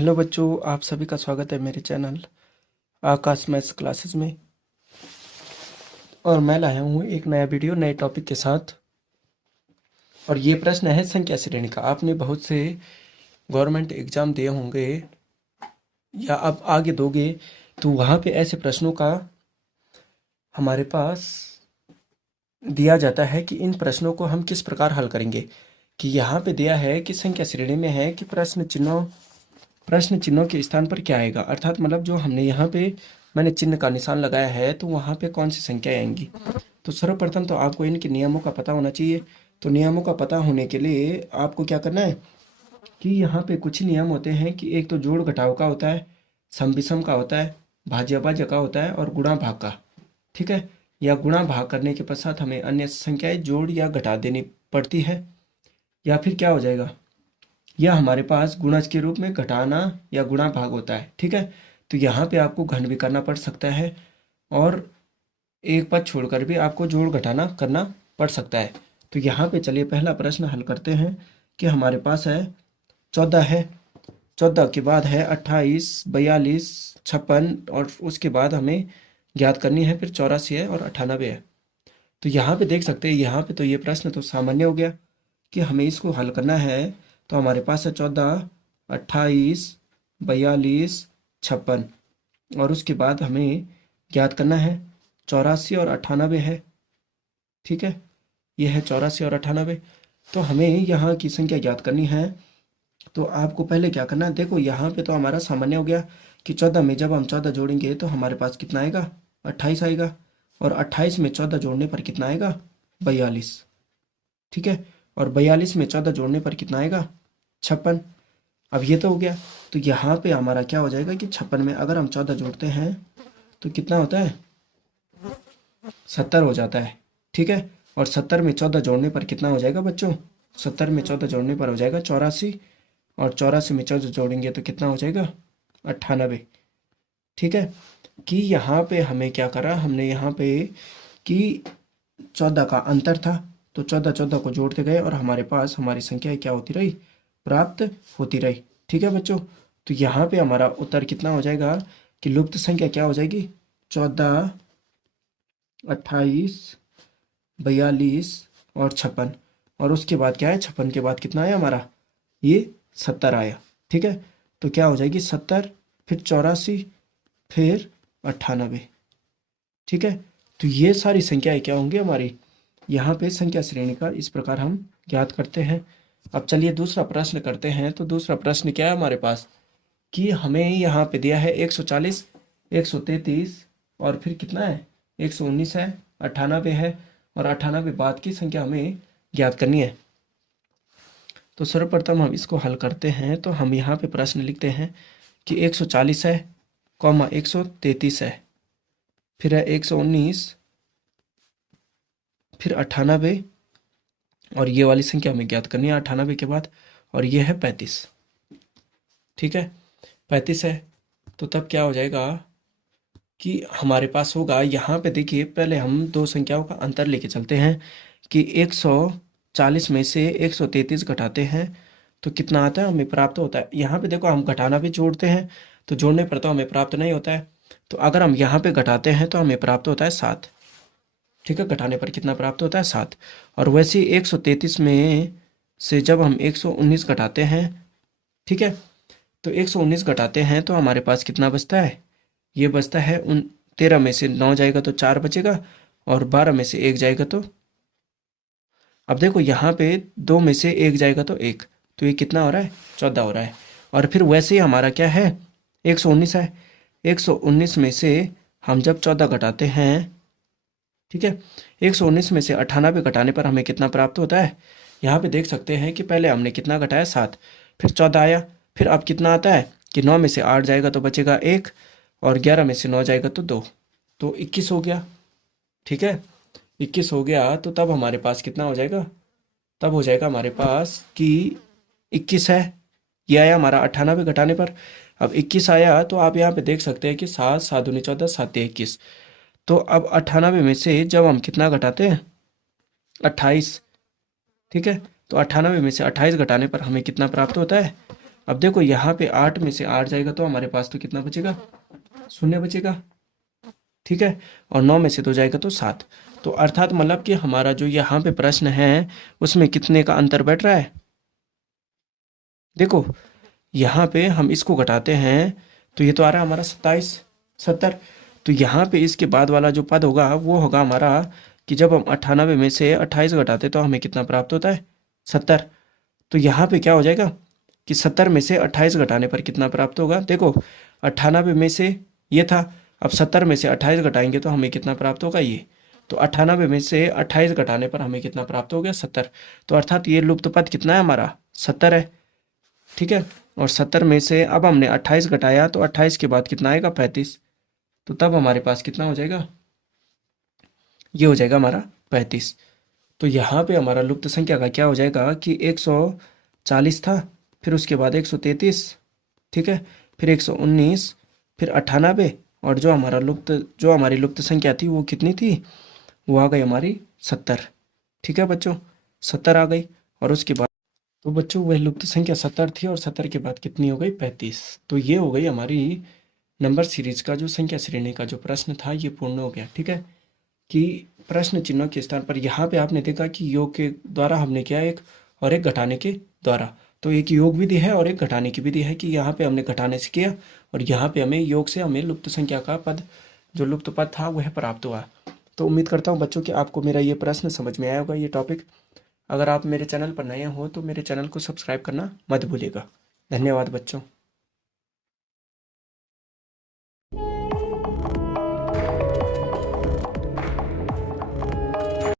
Hello बच्चों, आप सभी का स्वागत है मेरे चैनल आकाश मैथ्स क्लासेस में। और मैं लाया हूँ एक नया वीडियो नए टॉपिक के साथ। और ये प्रश्न है संख्या श्रेणी का। आपने बहुत से गवर्नमेंट एग्जाम दिए होंगे या आप आगे दोगे, तो वहाँ पे ऐसे प्रश्नों का हमारे पास दिया जाता है कि इन प्रश्नों को हम किस प्रकार हल करेंगे। कि यहाँ पे दिया है कि संख्या श्रेणी में है कि प्रश्न चिन्हों के स्थान पर क्या आएगा, अर्थात मतलब जो हमने यहाँ पे मैंने चिन्ह का निशान लगाया है तो वहाँ पे कौन सी संख्या आएंगी। तो सर्वप्रथम तो आपको इनके नियमों का पता होना चाहिए। तो नियमों का पता होने के लिए आपको क्या करना है कि यहाँ पे कुछ ही नियम होते हैं कि एक तो जोड़ घटाव का होता है, सम विषम का होता है, भाज्य अभाज्य का होता है और गुणा भाग का। ठीक है, या गुणा भाग करने के पश्चात हमें अन्य संख्याएं जोड़ या घटा देनी पड़ती है, या फिर क्या हो जाएगा, यह हमारे पास गुणज के रूप में घटाना या गुणा भाग होता है। ठीक है, तो यहाँ पे आपको घन भी करना पड़ सकता है और एक पद छोड़कर भी आपको जोड़ घटाना करना पड़ सकता है। तो यहाँ पे चलिए पहला प्रश्न हल करते हैं कि हमारे पास है 14 है, 14 के बाद है 28, 42, 56 और उसके बाद हमें ज्ञात करनी है फिर 84 है और 98 है। तो यहाँ पे देख सकते हैं, यहाँ पे तो ये प्रश्न तो सामान्य हो गया कि हमें इसको हल करना है। तो हमारे पास है 14, 28, 42, 56 और उसके बाद हमें ज्ञात करना है 84 और 98 है। ठीक है, ये है 84 और 98। तो हमें यहाँ की संख्या ज्ञात करनी है। तो आपको पहले क्या करना है, देखो यहाँ पे तो हमारा सामान्य हो गया कि 14 में जब हम 14 जोड़ेंगे तो हमारे पास कितना आएगा, 28 आएगा। और 28 में 14 जोड़ने पर कितना आएगा, 42। ठीक है, और 42 में 14 जोड़ने पर कितना आएगा, 56। अब ये तो हो गया। तो यहाँ पे हमारा क्या हो जाएगा कि 56 में अगर हम 14 जोड़ते हैं तो कितना होता है, 70 हो जाता है। ठीक है, और 70 में 14 जोड़ने पर कितना हो जाएगा बच्चों, 70 में 14 जोड़ने पर हो जाएगा 84 और 84 में 14 जोड़ेंगे तो कितना हो जाएगा, 98। ठीक है, कि यहाँ पे हमें क्या करा, हमने यहाँ पे कि 14 का अंतर था तो 14 को जोड़ते गए और हमारे पास हमारी संख्या क्या होती रही, प्राप्त होती रही। ठीक है बच्चों, तो यहाँ पे हमारा उत्तर कितना हो जाएगा कि लुप्त संख्या क्या हो जाएगी, 14, 28, 42 और 56। और उसके बाद क्या है, 56 के बाद कितना आया हमारा, ये 70 आया। ठीक है, तो क्या हो जाएगी 70, फिर 84, फिर 98। ठीक है, तो ये सारी संख्याएं क्या होंगी हमारी, यहाँ पे संख्या श्रेणी का इस प्रकार हम ज्ञात करते हैं। अब चलिए दूसरा प्रश्न करते हैं। तो दूसरा प्रश्न क्या है हमारे पास कि हमें यहाँ पे दिया है 140, 133 और फिर कितना है, 119 है, 98 है और 98 बाद की संख्या हमें ज्ञात करनी है। तो सर्वप्रथम हम इसको हल करते हैं। तो हम यहाँ पे प्रश्न लिखते हैं कि 140 है, 133 है, फिर है 119, फिर 98 और ये वाली संख्या हमें ज्ञात करनी है 98 के बाद, और ये है 35। ठीक है, 35 है। तो तब क्या हो जाएगा कि हमारे पास होगा, यहाँ पे देखिए पहले हम दो संख्याओं का अंतर लेके चलते हैं कि 140 में से 133 घटाते हैं तो कितना आता है, हमें प्राप्त होता है। यहाँ पे देखो हम घटाना भी जोड़ते हैं तो जोड़ने पर तो हमें प्राप्त नहीं होता है। तो अगर हम यहाँ पे घटाते हैं तो हमें प्राप्त होता है 7। ठीक है, घटाने पर कितना प्राप्त होता है, 7। और वैसे ही 133 में से जब हम 119 घटाते हैं, ठीक है, तो 119 घटाते हैं तो हमारे पास कितना बचता है, ये बचता है 13 में से 9 जाएगा तो 4 बचेगा और 12 में से 1 जाएगा तो, अब देखो यहाँ पे 2 में से 1 जाएगा तो 1, तो ये कितना हो रहा है, 14 हो रहा है। और फिर वैसे ही हमारा क्या है, 119 है। 119 में से हम जब 14 घटाते हैं, ठीक है, 119 में से 98 घटाने पर हमें कितना प्राप्त होता है, यहाँ पे देख सकते हैं कि पहले हमने कितना घटाया, 7, फिर 14 आया, फिर अब कितना आता है कि 9 में से 8 जाएगा तो बचेगा 1 और 11 में से 9 जाएगा तो 2, तो 21 हो गया। ठीक है, 21 हो गया तो तब हमारे पास कितना हो जाएगा, तब हो जाएगा हमारे पास कि 21 है, ये आया हमारा 98 घटाने पर। अब 21 आया तो आप यहाँ पे देख सकते हैं कि 7, 7 दूनी 14, 7 तिया 21। तो अब 98 में से जब हम कितना घटाते हैं, 28। ठीक है, तो 98 में से 28 घटाने पर हमें कितना प्राप्त होता है, अब देखो यहाँ पे 8 में से 8 जाएगा तो हमारे पास तो कितना बचेगा, 0 बचेगा, ठीक है। और 9 में से 2 जाएगा तो 7। तो अर्थात मतलब कि हमारा जो यहाँ पे प्रश्न है उसमें कितने का अंतर बैठ रहा है। देखो यहाँ पे हम इसको घटाते हैं तो ये तो आ रहा है हमारा 27, 70। तो यहाँ पे इसके बाद वाला जो पद होगा वो होगा हमारा कि जब हम 98 में से 28 घटाते तो हमें कितना प्राप्त होता है, 70। तो यहाँ पे क्या हो जाएगा कि 70 में से 28 घटाने पर कितना प्राप्त होगा। देखो 98 में से ये था, अब 70 में से 28 घटाएंगे तो हमें कितना प्राप्त होगा ये। तो 98 में से 28 घटाने पर हमें कितना प्राप्त हो गया, 70। तो अर्थात ये लुप्त पद कितना है हमारा, 70 है, ठीक है। और 70 में से अब हमने 28 घटाया तो 28 के बाद कितना आएगा, 35। तो तब हमारे पास कितना हो जाएगा, ये हो जाएगा हमारा 35। तो यहाँ पे हमारा लुप्त संख्या का क्या हो जाएगा कि 140 था, फिर उसके बाद 133, ठीक है, फिर 119, फिर 98, और जो हमारी लुप्त संख्या थी वो कितनी थी, वो आ गई हमारी 70, ठीक है बच्चों, 70 आ गई। और उसके बाद तो बच्चों वह लुप्त संख्या 70 थी और 70 के बाद कितनी हो गई, 35। तो ये हो गई हमारी नंबर सीरीज का जो संख्या श्रेणी का जो प्रश्न था ये पूर्ण हो गया, ठीक है। कि प्रश्न चिन्हों के स्थान पर यहाँ पे आपने देखा कि योग के द्वारा हमने किया एक, और एक घटाने के द्वारा। तो एक योग विधि है और एक घटाने की विधि है कि यहाँ पे हमने घटाने से किया और यहाँ पे हमें योग से हमें लुप्त संख्या का पद, जो लुप्त पद था वह प्राप्त हुआ। तो उम्मीद करता हूँ बच्चों कि आपको मेरा ये प्रश्न समझ में आया होगा, ये टॉपिक। अगर आप मेरे चैनल पर नए हो तो मेरे चैनल को सब्सक्राइब करना मत भूलिएगा। धन्यवाद बच्चों।